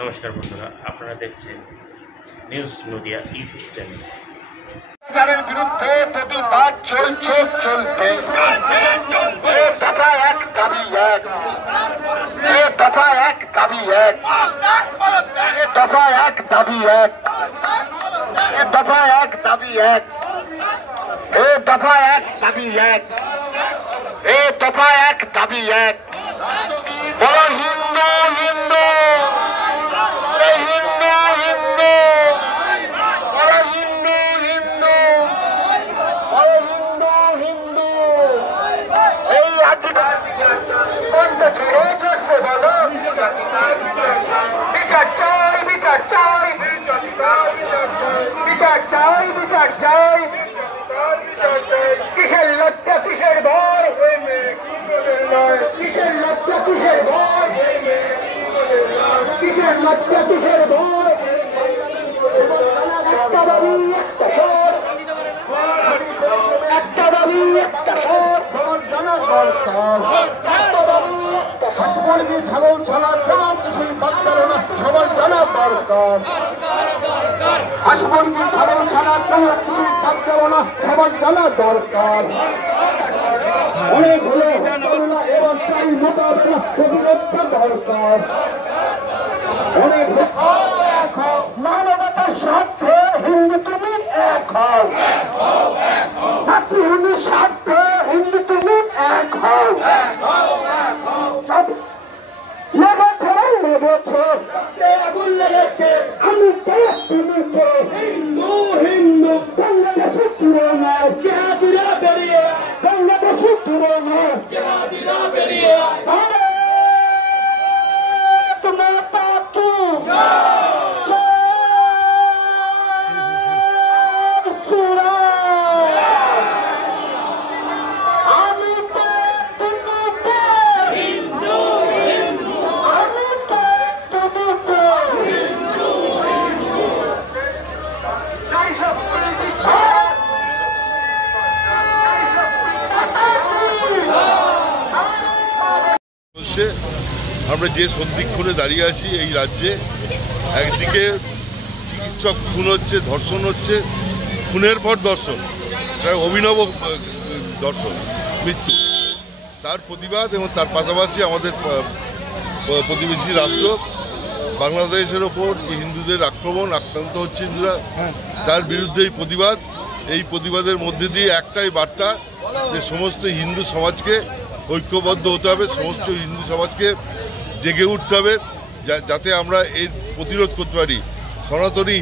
নমস্কার বন্ধুরা, আপনারা দেখছেন নিউজ নদিয়া ইউটিউব চ্যানেল। যাদের বিরুদ্ধে প্রতিবাদ চলছে চলবে, দফা এক দাবি এক, দফা এক দাবি এক, দফা এক দাবি এক, দফা এক দাবি এক, দফা এক দাবি এক, দফা এক দাবি এক। বলো হিন্দু হিন্দু হিন্দু হিন্দু, বলো হিন্দু হিন্দু, বলো হিন্দু হিন্দু। এই আজকে কোনটা ছেড়ে চলছে বলো? বিচার চাই, বিচার চাই, বিচার চাই, বিচার চাই। কিসের লজ্জা কিসের ভয়, কিসের লজ্জা কিসের ভয়, কিসের লজ্জা কিসের ভয়। একটা দাবি একটা স্বর, একটা দাবি একটা স্বর, জানা দরকার। হাঁস মুরগি ছাগল ছাড়া তেমন কিছুই বাদ গেল না, সবার জানা দরকার। হাঁস মুরগি ছাগল ছাড়া তেমন কিছুই বাদ গেল না, সবার জানা দরকার। অনেক হলো করোনা, এবার চাই মোকাবেলা, প্রতিরোধটা দরকার। অনেক মানবতার স্বার্থে হিন্দু তুমি এক হও, মাতৃভূমির স্বার্থে হিন্দু তুমি এক হও। লেগেছে লেগেছে আগুন লেগেছে, আমি তুমি হিন্দু হিন্দু। বাংলাদেশে পুরোনো জাতিরা বেরিয়ে, বাংলাদেশে পুরোনো জাতিরা বেরিয়ে। তোমার পাতু আমরা যে সন্ধিক্ষণে দাঁড়িয়ে আছি এই রাজ্যে, একদিকে চিকিৎসক খুন হচ্ছে, ধর্ষণ হচ্ছে, খুনের পর ধর্ষণ, অভিনব ধর্ষণ, মৃত্যু, তার প্রতিবাদ এবং তার পাশাপাশি আমাদের প্রতিবেশী রাষ্ট্র বাংলাদেশের ওপর হিন্দুদের আক্রান্ত হচ্ছে হিন্দুরা, তার বিরুদ্ধে এই প্রতিবাদ। এই প্রতিবাদের মধ্যে দিয়ে একটাই বার্তা যে সমস্ত হিন্দু সমাজকে ঐক্যবদ্ধ হতে হবে, সমস্ত হিন্দু সমাজকে জেগে উঠতে হবে, যাতে আমরা এর প্রতিরোধ করতে পারি। সনাতনী